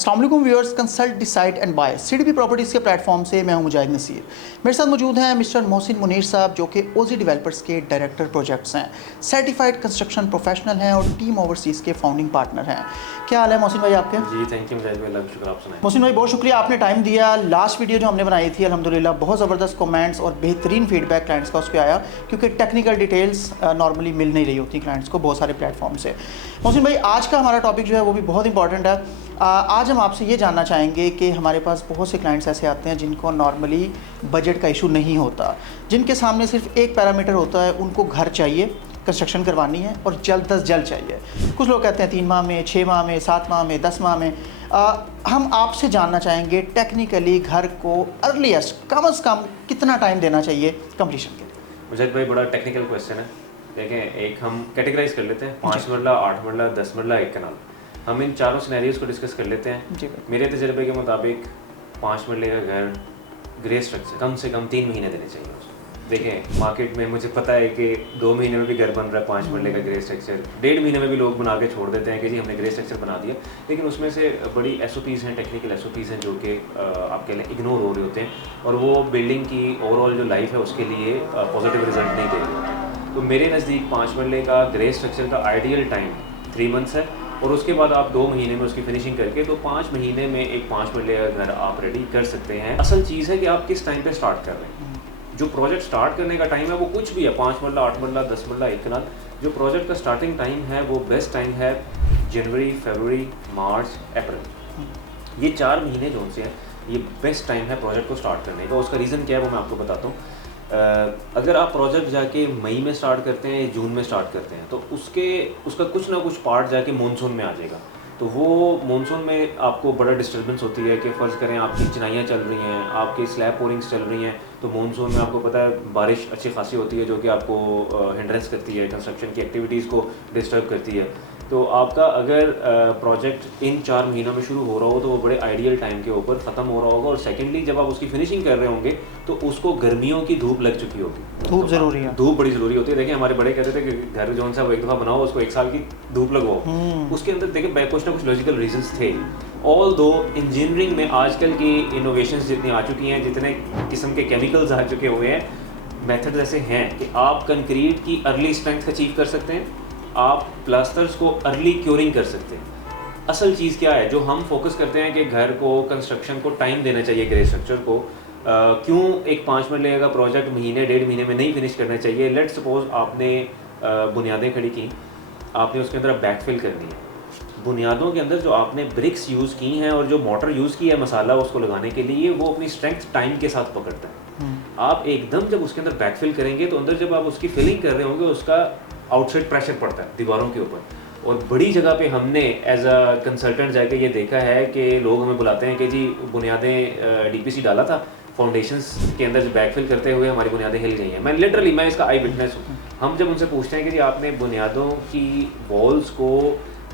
अस्सलाम वालेकुम viewers, consult decide and buy CDP properties के प्लेटफॉर्म से मैं हूं मुजाहिद नसीर। मेरे साथ मौजूद हैं मिस्टर मोहसिन मुनीर साहब, जो कि ओजी डेवलपर्स के डायरेक्टर प्रोजेक्ट्स हैं, सर्टिफाइड कंस्ट्रक्शन प्रोफेशनल हैं और टीम ओवरसीज़ के फाउंडिंग पार्टनर हैं। क्या हाल है मोहसिन भाई आपके? जी थैंक यू मुजाहिद भाई, अल्लाह का शुक्र। आप सुनाएं। मोहसिन भाई बहुत शुक्रिया, आपने टाइम दिया। लास्ट वीडियो जो हमने बनाई थी अल्हम्दुलिल्लाह बहुत ज़बरदस्त कमेंट्स और बेहतरीन फीडबैक क्लाइंट्स का उस पर आया, क्योंकि टेक्निकल डिटेल्स नॉर्मली मिल नहीं रही होती क्लाइंट्स को बहुत सारे प्लेटफॉर्म से। मोहसिन भाई आज का हमारा टॉपिक जो है वो भी बहुत इंपॉर्टेंट है। आज हम आपसे ये जानना चाहेंगे कि हमारे पास बहुत से क्लाइंट्स ऐसे आते हैं जिनको नॉर्मली बजट का इशू नहीं होता, जिनके सामने सिर्फ एक पैरामीटर होता है, उनको घर चाहिए, कंस्ट्रक्शन करवानी है और जल्द अज जल्द चाहिए। कुछ लोग कहते हैं 3 माह में, 6 माह में, 7 माह में, 10 माह में। हम आपसे जानना चाहेंगे टेक्निकली घर को अर्लीस्ट कम से कम कितना टाइम देना चाहिए कंप्लीशन के लिए? मुजाहिद भाई बड़ा टेक्निकल क्वेश्चन है। देखें, एक हम कैटेगराइज कर लेते हैं, 5 मरला, 8 मरला, 10 मरला, 1 कनाल। हम इन चारों सिनेरियोज को डिस्कस कर लेते हैं। मेरे तजर्बे के मुताबिक 5 मरले का घर ग्रे स्ट्रक्चर कम से कम 3 महीने देने चाहिए उसको। देखें, मार्केट में मुझे पता है कि 2 महीने में भी घर बन रहा है 5 मरले का ग्रे स्ट्रक्चर, 1.5 महीने में भी लोग बना के छोड़ देते हैं कि जी हमने ग्रे स्ट्रक्चर बना दिया। लेकिन उसमें से बड़ी SOPs हैं, टेक्निकल SOPs हैं जो कि आपके लिए इग्नोर हो रहे होते हैं और वो बिल्डिंग की ओवरऑल जो लाइफ है उसके लिए पॉजिटिव रिजल्ट नहीं दे रहे। तो मेरे नज़दीक 5 मरले का ग्रे स्ट्रक्चर का आइडियल टाइम 3 मंथ्स है और उसके बाद आप 2 महीने में उसकी फिनिशिंग करके तो 5 महीने में एक 5 मरले का घर आप रेडी कर सकते हैं। असल चीज़ है कि आप किस टाइम पे स्टार्ट कर रहे हैं। जो प्रोजेक्ट स्टार्ट करने का टाइम है वो कुछ भी है, 5 मरला, 8 मरला, 10 मरला, 1 कनाल। जो प्रोजेक्ट का स्टार्टिंग टाइम है वो बेस्ट टाइम है जनवरी, फरवरी, मार्च, अप्रैल। ये 4 महीने जो से हैं ये बेस्ट टाइम है प्रोजेक्ट को स्टार्ट करने का। उसका रीज़न क्या है वो मैं आपको बताता हूँ। अगर आप प्रोजेक्ट जाके मई में स्टार्ट करते हैं या जून में स्टार्ट करते हैं तो उसका कुछ ना कुछ पार्ट जाके मानसून में आ जाएगा। तो वो मानसून में आपको बड़ा डिस्टर्बेंस होती है कि फ़र्ज़ करें आपकी चिनाइयाँ चल रही हैं, आपकी स्लैब पोरिंग्स चल रही हैं, तो मानसून में आपको पता है बारिश अच्छी खासी होती है जो कि आपको हिंड्रेंस करती है, कंस्ट्रक्शन की एक्टिविटीज़ को डिस्टर्ब करती है। तो आपका अगर प्रोजेक्ट इन 4 महीनों में शुरू हो रहा हो तो वो बड़े आइडियल टाइम के ऊपर ख़त्म हो रहा होगा। और सेकेंडली जब आप उसकी फिनिशिंग कर रहे होंगे तो उसको गर्मियों की धूप लग चुकी होगी। धूप ज़रूरी है, धूप बड़ी ज़रूरी होती है। देखिए हमारे बड़े कहते थे कि घर जो सा वो एक दफ़ा बनाओ उसको 1 साल की धूप लगवाओ। उसके अंदर देखिए कुछ ना कुछ लॉजिकल रीजंस थे। ऑल दो इंजीनियरिंग में आजकल की इनोवेशंस जितनी आ चुकी हैं, जितने किस्म के केमिकल्स आ चुके हुए हैं, मेथड्स ऐसे हैं कि आप कंक्रीट की अर्ली स्ट्रेंथ अचीव कर सकते हैं, आप प्लास्टर्स को अर्ली क्योरिंग कर सकते हैं। असल चीज़ क्या है जो हम फोकस करते हैं कि घर को, कंस्ट्रक्शन को टाइम देना चाहिए, ग्रे स्ट्रक्चर को। क्यों एक 5 मरले का प्रोजेक्ट महीने 1.5 महीने में नहीं फिनिश करना चाहिए। लेट्स सपोज आपने बुनियादें खड़ी की, आपने उसके अंदर बैकफिल करनी है। बुनियादों के अंदर जो आपने ब्रिक्स यूज़ की हैं और जो मोटर यूज़ की है मसाला उसको लगाने के लिए, वो अपनी स्ट्रेंथ टाइम के साथ पकड़ता है। आप एकदम जब उसके अंदर बैकफिल करेंगे तो अंदर जब आप उसकी फिलिंग कर रहे होंगे उसका आउटसाइड प्रेशर पड़ता है दीवारों के ऊपर। और बड़ी जगह पे हमने एज अ कंसल्टेंट जाके ये देखा है कि लोग हमें बुलाते हैं कि जी बुनियादें DPC डाला था, फाउंडेशंस के अंदर जब बैकफिल करते हुए हमारी बुनियादें हिल गई हैं। मैं इसका आई विटनेस हूँ। हम जब उनसे पूछते हैं कि जी आपने बुनियादों की वॉल्स को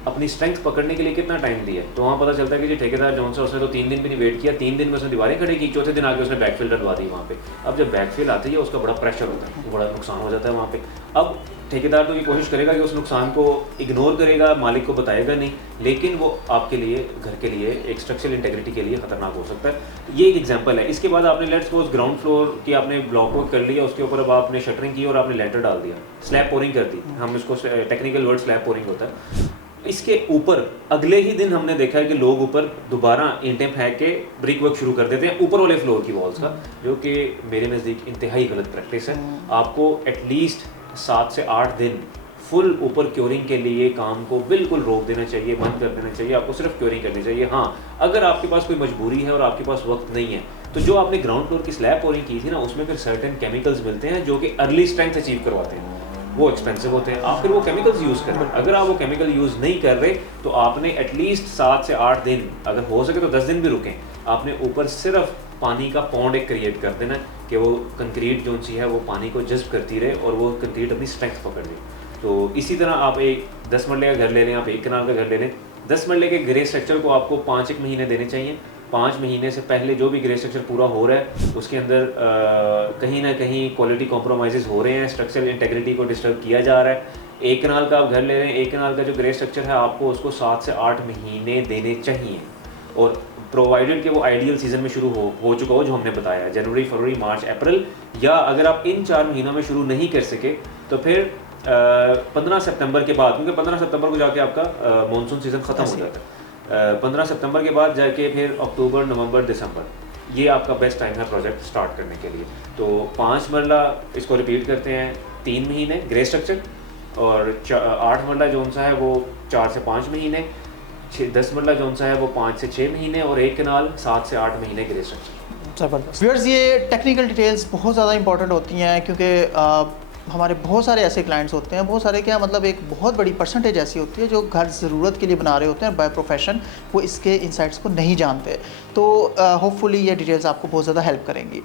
अपनी स्ट्रेंथ पकड़ने के लिए कितना टाइम दिया, तो वहाँ पता चलता है कि जी ठेकेदार जौन सा उसने तो 3 दिन भी नहीं वेट किया, 3 दिन में उसने दीवारें खड़ी की, चौथे दिन आके उसने बैकफिल डलवा दी वहाँ पे। अब जब बैकफिल आती है उसका बड़ा प्रेशर होता है, बड़ा नुकसान हो जाता है वहाँ पे। अब ठेकेदार तो ये कोशिश करेगा कि उस नुकसान को इग्नोर करेगा, मालिक को बताएगा नहीं, लेकिन वो आपके लिए, घर के लिए, एक स्ट्रक्चरल इंटेग्रिटी के लिए खतरनाक हो सकता है। ये एक एग्जांपल है। इसके बाद आपने लेट्स सपोज ग्राउंड फ्लोर की आपने ब्लॉक वर्क कर लिया, उसके ऊपर अब आपने शटरिंग की और आपने लेंटर डाल दिया, स्लैब पोरिंग कर दी। हम इसको टेक्निकल वर्ड स्लैब पोरिंग होता है। इसके ऊपर अगले ही दिन हमने देखा है कि लोग ऊपर दोबारा ईंटें फेंक के ब्रिक वर्क शुरू कर देते हैं ऊपर वाले फ्लोर की वॉल्स का, जो कि मेरे नज़दीक इंतहाई गलत प्रैक्टिस है। आपको एटलीस्ट 7 से 8 दिन फुल ऊपर क्योरिंग के लिए काम को बिल्कुल रोक देना चाहिए, बंद कर देना चाहिए। आपको सिर्फ क्योरिंग करनी चाहिए। हाँ, अगर आपके पास कोई मजबूरी है और आपके पास वक्त नहीं है तो जो आपने ग्राउंड फ्लोर की स्लैब पोरिंग की थी ना, उसमें फिर सर्टेन केमिकल्स मिलते हैं जो कि अर्ली स्ट्रेंथ अचीव करवाते हैं। वो एक्सपेंसिव होते हैं, आप फिर वो केमिकल्स यूज़ कर रहे हैं। अगर आप वो केमिकल यूज़ नहीं कर रहे तो आपने एटलीस्ट 7 से 8 दिन, अगर हो सके तो 10 दिन भी रुकें, आपने ऊपर सिर्फ पानी का पॉन्ड एक क्रिएट कर देना कि वो कंक्रीट जो सी है वो पानी को जज्ब करती रहे और वो कंक्रीट अपनी स्ट्रेंथ पकड़ ले। तो इसी तरह आप एक 10 मरले का घर ले लें, आप 1 कनाल का घर ले लें, 10 मरले के ग्रे स्ट्रक्चर को आपको 5 महीने देने चाहिए। 5 महीने से पहले जो भी ग्रे स्ट्रक्चर पूरा हो रहा है उसके अंदर कहीं ना कहीं क्वालिटी कॉम्प्रोमाइज़ हो रहे हैं, स्ट्रक्चरल इंटेग्रिटी को डिस्टर्ब किया जा रहा है। 1 कनाल का आप घर ले रहे हैं, 1 कनाल का जो ग्रे स्ट्रक्चर है आपको उसको 7 से 8 महीने देने चाहिए। और प्रोवाइडेड कि वो आइडियल सीज़न में शुरू हो चुका हो जो हमने बताया, जनवरी, फरवरी, मार्च, अप्रैल, या अगर आप इन 4 महीनों में शुरू नहीं कर सके तो फिर 15 सितंबर के बाद, क्योंकि 15 सितंबर को जाके आपका मानसून सीज़न ख़त्म हो जाता है, 15 सितंबर के बाद जाके फिर अक्टूबर, नवंबर, दिसंबर, ये आपका बेस्ट टाइम है प्रोजेक्ट स्टार्ट करने के लिए। तो 5 मरला इसको रिपीट करते हैं 3 महीने ग्रे स्ट्रक्चर, और 8 मरला जो सा है वो 4 से 5 महीने, 10 मरला जो सा है वो 5 से 6 महीने, और एक कनाल 7 से 8 महीने ग्रे स्ट्रक्चर। ज़बरदस्त व्यूअर्स, ये टेक्निकल डिटेल्स बहुत ज़्यादा इंपॉर्टेंट होती हैं, क्योंकि हमारे बहुत सारे ऐसे क्लाइंट्स होते हैं, बहुत सारे क्या मतलब एक बहुत बड़ी परसेंटेज ऐसी होती है जो घर ज़रूरत के लिए बना रहे होते हैं, बाय प्रोफेशन वो इसके इंसाइट्स को नहीं जानते। तो होपफुली ये डिटेल्स आपको बहुत ज़्यादा हेल्प करेंगी।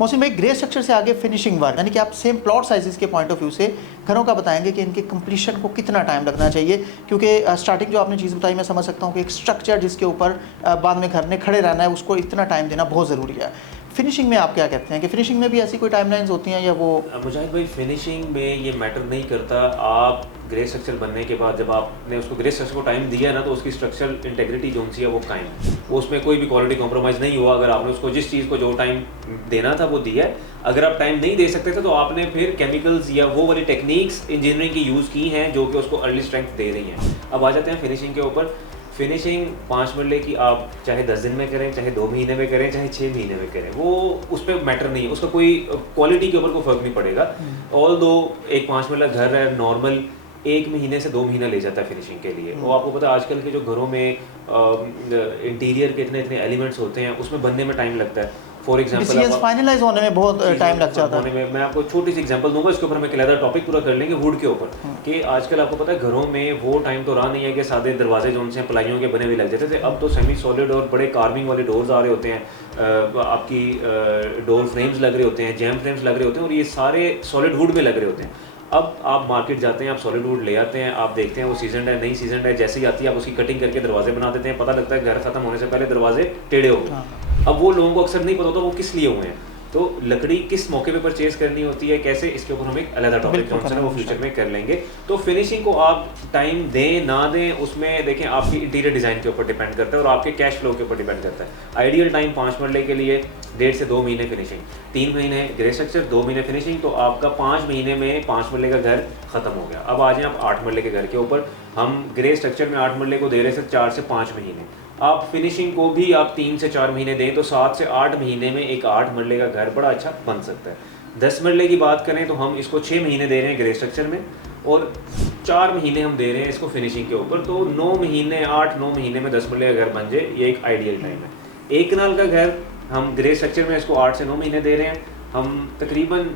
मोहसिन भाई, ग्रे स्ट्रक्चर से आगे फिनिशिंग वर्क, यानी कि आप सेम प्लॉट साइजेस के पॉइंट ऑफ व्यू से घरों का बताएंगे कि इनके कंप्लीशन को कितना टाइम लगना चाहिए, क्योंकि स्टार्टिंग जो आपने चीज़ बताई मैं समझ सकता हूँ कि एक स्ट्रक्चर जिसके ऊपर बाद में घर ने खड़े रहना है उसको इतना टाइम देना बहुत ज़रूरी है। फिनिशिंग में आप क्या कहते हैं कि फिनिशिंग में भी ऐसी कोई टाइमलाइंस होती हैं या वो? मुजाहिद भाई, फिनिशिंग में ये मैटर नहीं करता। आप ग्रे स्ट्रक्चर बनने के बाद जब आपने उसको ग्रे स्ट्रक्चर को टाइम दिया ना, तो उसकी स्ट्रक्चरल इंटेग्रिटी जो सी है वो कायम है, वो उसमें कोई भी क्वालिटी कॉम्प्रोमाइज़ नहीं हुआ। अगर आपने उसको जिस चीज़ को जो टाइम देना था वो दिया है। अगर आप टाइम नहीं दे सकते थे तो आपने फिर केमिकल्स या वो वाली टेक्निक्स इंजीनियरिंग की यूज़ की हैं जो कि उसको अर्ली स्ट्रेंथ दे रही हैं। अब आ जाते हैं फिनिशिंग के ऊपर। फिनिशिंग 5 मरले की आप चाहे 10 दिन में करें, चाहे 2 महीने में करें, चाहे 6 महीने में करें, वो उस पर मैटर नहीं है, उसका कोई क्वालिटी के ऊपर कोई फ़र्क नहीं पड़ेगा। ऑल दो एक 5 मरला घर है नॉर्मल 1 महीने से 2 महीना ले जाता है फिनिशिंग के लिए। वो आपको पता है आजकल के जो घरों में इंटीरियर के इतने एलिमेंट्स होते हैं उसमें बनने में टाइम लगता है। फॉर एग्जाम्पल फाइनलाइज होने में बहुत टाइम लग जाता है। मैं आपको छोटी सी एग्जांपल दूंगा, इसके ऊपर हम एक अलग टॉपिक पूरा कर लेंगे वुड के ऊपर, कि आजकल आपको पता है घरों में वो टाइम तो रहा नहीं है कि सादे दरवाजे जो उनसे प्लाइयों के बने हुए लग जाते थे। अब तो सेमी सॉलिड और बड़े कार्विंग वाले डोर्स आ रहे होते हैं, आपकी डोर फ्रेम्स लग रहे होते हैं, जैम फ्रेम्स लग रहे होते हैं, और ये सारे सॉलिड वुड में लग रहे होते हैं। अब आप मार्केट जाते हैं, आप सॉलिड वुड ले आते हैं, आप देखते हैं वो सीजनड है नहीं सीजनड है, जैसे ही आती है आप उसकी कटिंग करके दरवाजे बना देते हैं, पता लगता है घर खत्म होने से पहले दरवाजे टेढ़े हो गए। अब वो लोगों को अक्सर नहीं पता होता वो किस लिए हुए हैं। तो लकड़ी किस मौके पे परचेज करनी होती है, कैसे, इसके ऊपर हम एक अलग टॉपिक जो है वो फ्यूचर में कर लेंगे। तो फिनिशिंग को आप टाइम दें ना दें उसमें देखें आपकी इंटीरियर डिज़ाइन के ऊपर डिपेंड करता है और आपके कैश फ्लो के ऊपर डिपेंड करता है। आइडियल टाइम 5 मरले के लिए 1.5 से 2 महीने फिनिशिंग, 3 महीने ग्रे स्ट्रक्चर, 2 महीने फिनिशिंग, तो आपका 5 महीने में 5 मरले का घर खत्म हो गया। अब आ जाए आप 8 मरले के घर के ऊपर। हम ग्रे स्ट्रक्चर में 8 मरले को दे रहे थे 4 से 5 महीने, आप फिनिशिंग को भी आप 3 से 4 महीने दें तो 7 से 8 महीने में एक 8 मरले का घर बड़ा अच्छा बन सकता है। 10 मरले की बात करें तो हम इसको 6 महीने दे रहे हैं ग्रे स्ट्रक्चर में और 4 महीने हम दे रहे हैं इसको फिनिशिंग के ऊपर। तो 9 महीने 8-9 महीने में 10 मरले का घर बन जाए, ये एक आइडियल टाइम है। एक कनाल का घर हम ग्रे स्ट्रक्चर में इसको 8 से 9 महीने दे रहे हैं, हम तकरीबन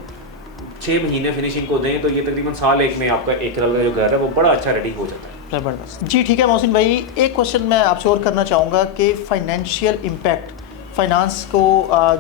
6 महीने फिनिशिंग को दें तो ये तकरीबन साल एक में आपका एक कनाल का जो घर है वो बड़ा अच्छा रेडी हो जाता है। ज़बरदस्त जी, ठीक है मोहसिन भाई, एक क्वेश्चन मैं आपसे और करना चाहूँगा कि फाइनेंशियल इम्पैक्ट, फाइनेंस को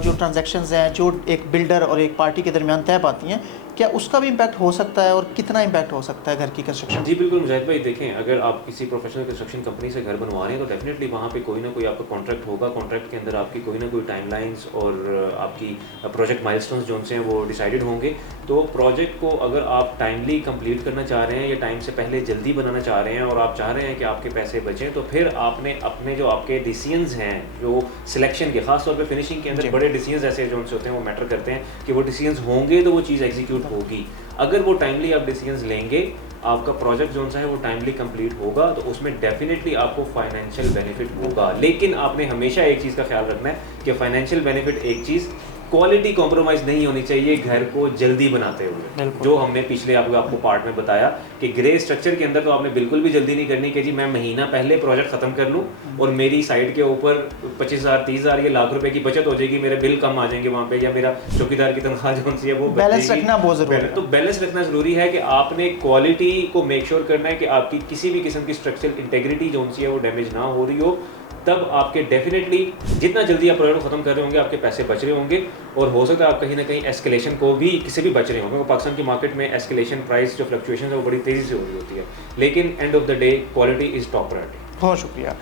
जो ट्रांजैक्शंस हैं जो एक बिल्डर और एक पार्टी के दरमियान तय पाती हैं, क्या उसका भी इम्पैक्ट हो सकता है और कितना इम्पैक्ट हो सकता है घर की कंस्ट्रक्शन? जी बिल्कुल मुजाहिद भाई, देखें अगर आप किसी प्रोफेशनल कंस्ट्रक्शन कंपनी से घर बनवा रहे हैं तो डेफिनेटली वहाँ पे कोई ना कोई आपका कॉन्ट्रैक्ट होगा। कॉन्ट्रैक्ट के अंदर आपकी कोई ना कोई टाइमलाइंस और आपकी प्रोजेक्ट माइलस्टोन्स जो हैं वो डिसाइडेड होंगे। तो प्रोजेक्ट को अगर आप टाइमली कंप्लीट करना चाह रहे हैं या टाइम से पहले जल्दी बनाना चाह रहे हैं और आप चाह रहे हैं कि आपके पैसे बचें, तो फिर आपने अपने जो आपके डिसीजंस हैं जो सिलेक्शन के, खासतौर पर फिनिशिंग के अंदर बड़े डिसीजंस ऐसे जो होते हैं वो मैटर करते हैं कि वो डिसीजंस होंगे तो वो चीज़ एग्जीक्यूट होगी। अगर वो टाइमली आप डिसीजंस लेंगे, आपका प्रोजेक्ट जो सा है वो टाइमली कंप्लीट होगा तो उसमें डेफिनेटली आपको फाइनेंशियल बेनिफिट होगा। लेकिन आपने हमेशा एक चीज़ का ख्याल रखना है कि फाइनेंशियल बेनिफिट एक चीज़, क्वालिटी कॉम्प्रोमाइज़ नहीं होनी चाहिए घर को जल्दी बनाते हुए। जो हमने पिछले आपको पार्ट में बताया कि ग्रे स्ट्रक्चर के अंदर तो आपने बिल्कुल भी जल्दी नहीं करनी कि जी मैं महीना पहले प्रोजेक्ट ख़त्म कर लूँ और मेरी साइड के ऊपर 25,000 30,000 या लाख रुपए की बचत हो जाएगी, मेरे बिल कम आ जाएंगे वहाँ पे, या मेरा चौकीदार की तनख्वाह जो सी है वो बैलेंस रखना बहुत ज़रूरी है। तो बैलेंस रखना ज़रूरी है कि आपने क्वालिटी को मेक श्योर करना है कि आपकी किसी भी किस्म की स्ट्रक्चरल इंटेग्रिटी जो सी है वो डैमेज ना हो रही हो। तब आपके डेफिनेटली जितना जल्दी आप प्रोजेक्ट खत्म कर रहे होंगे आपके पैसे बच रहे होंगे और हो सकता है आप कहीं ना कहीं एस्केलेशन को भी किसी भी बच रहे होंगे। पाकिस्तान की मार्केट में एस्केलेशन प्राइस जो फ्लक्चुएशन है वो बड़ी तेज़ी से हो रही होती है, लेकिन end of the day quality is top priority. बहुत शुक्रिया।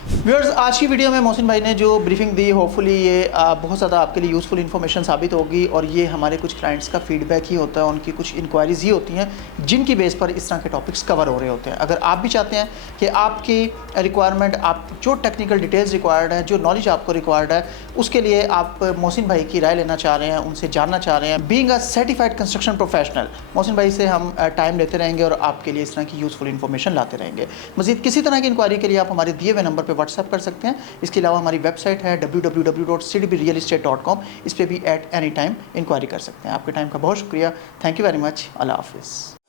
व्यूअर्स, आज की वीडियो में मोहसिन भाई ने जो ब्रीफिंग दी, होपफुली ये बहुत ज़्यादा आपके लिए यूज़फुल इन्फॉर्मेशन साबित होगी। और ये हमारे कुछ क्लाइंट्स का फीडबैक ही होता है, उनकी कुछ इंक्वायरीज़ ही होती हैं जिनकी बेस पर इस तरह के टॉपिक्स कवर हो रहे होते हैं। अगर आप भी चाहते हैं कि आपकी रिक्वायरमेंट, आप जो टेक्निकल डिटेल्स रिक्वायर्ड है, जो नॉलेज आपको रिक्वायर्ड है, उसके लिए आप मोहसिन भाई की राय लेना चाह रहे हैं, उनसे जानना चाह रहे हैं, being a certified construction professional, Mohsin भाई से हम टाइम लेते रहेंगे और आपके लिए इस तरह की यूज़फुल इन्फॉर्मेशन लाते रहेंगे। मज़ीद किसी तरह की इंक्वायरी के लिए आप हमारे दिए हुए नंबर पर व्हाट्सएप कर सकते हैं। इसके अलावा हमारी वेबसाइट है www.cdbrealestate.com, इस पर भी एट एनी टाइम इंक्वायरी कर सकते हैं। आपके टाइम का बहुत शुक्रिया। Thank you very much. अल्लाह हाफिज़।